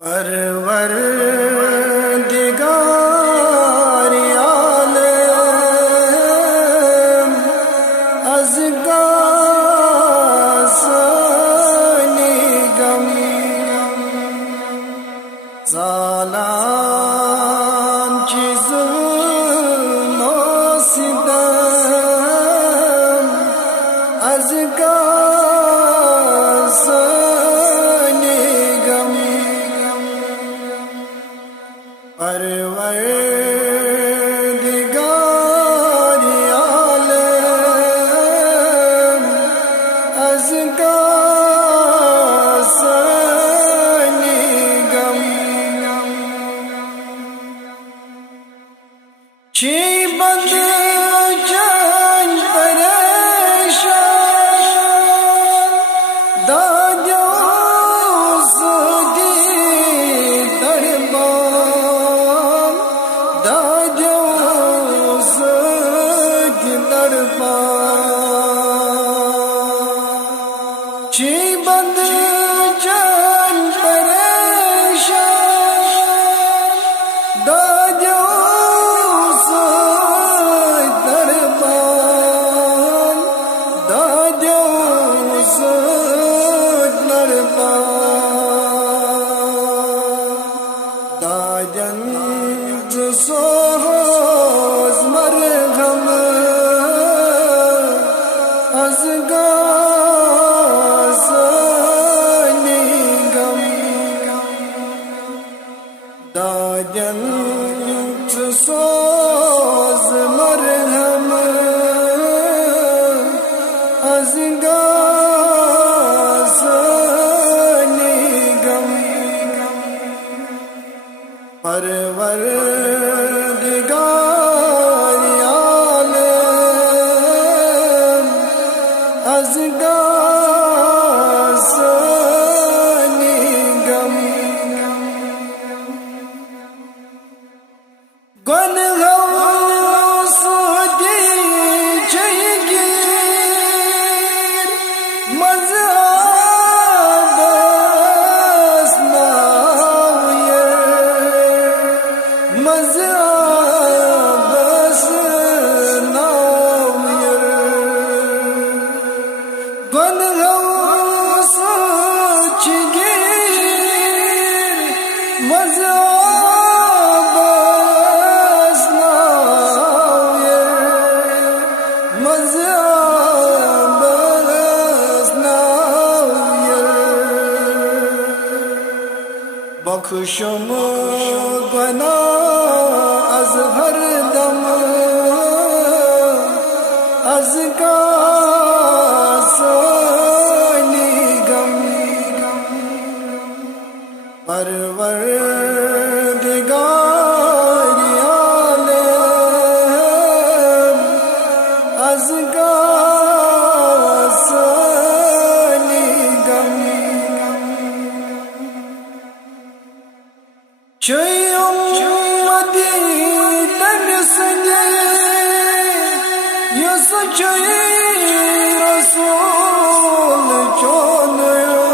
پروردگار عالم از گاسنی غم زالان چیز ناسیدم از گاسنی غم پروردگار عالم از گاسنی غم چی بند جان پریشان دادیو سودی دربان دادیو سودی دربان چی بند جان پریشان دادیو سوز مرهم از گاسنی غم دادن سوز مرهم از گاسنی غم پروردگار عالم از گاسنی غم گناه سودی چگیر مذهب اسناویه مذهب اسناویه گناه سود چگیر مذهب اسناویه مذهب اسناویه بخشم گناه از هر دم از گاسنی غم پروردگار عالم از گاسنی غم چوی امتی تنسنی یس چوی رسول چونیا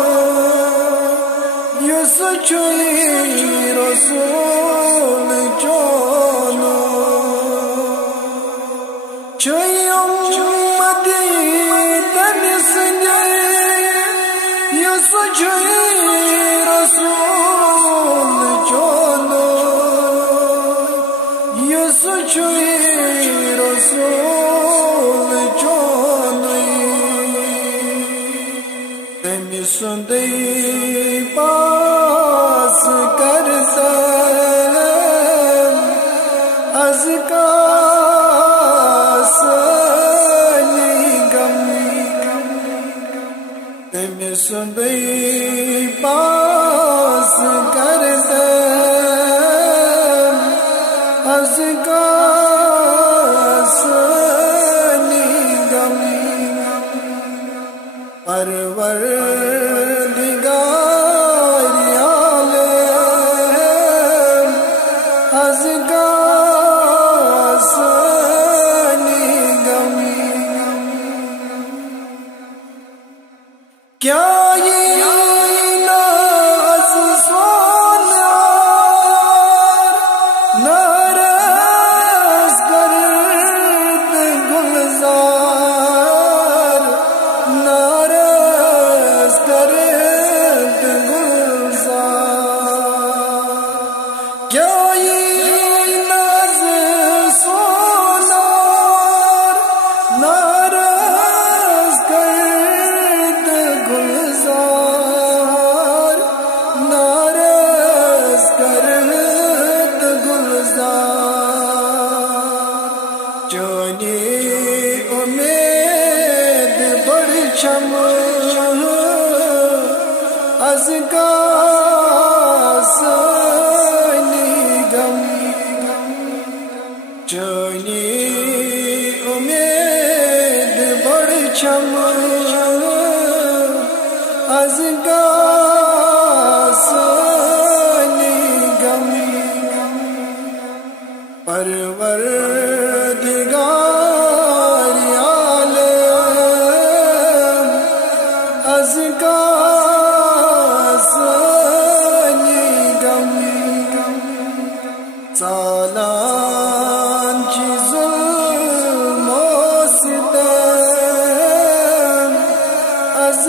یس چوی رسول چونو چوی امتی تنسنی یس چوی رسول چونو یس چوی رسول چونو تمی سندی پاس کردم از گاسنی غم تمی سندی پاس کردم از گاسنی غم پروردگار عالم از گاسنی غم کیا یہ ناز سوال از کاسانی غم چونی امید بڑھ چم از کاسانی غم پروردگار عالم از کاسانی غم سالان چی ظلم و ستم از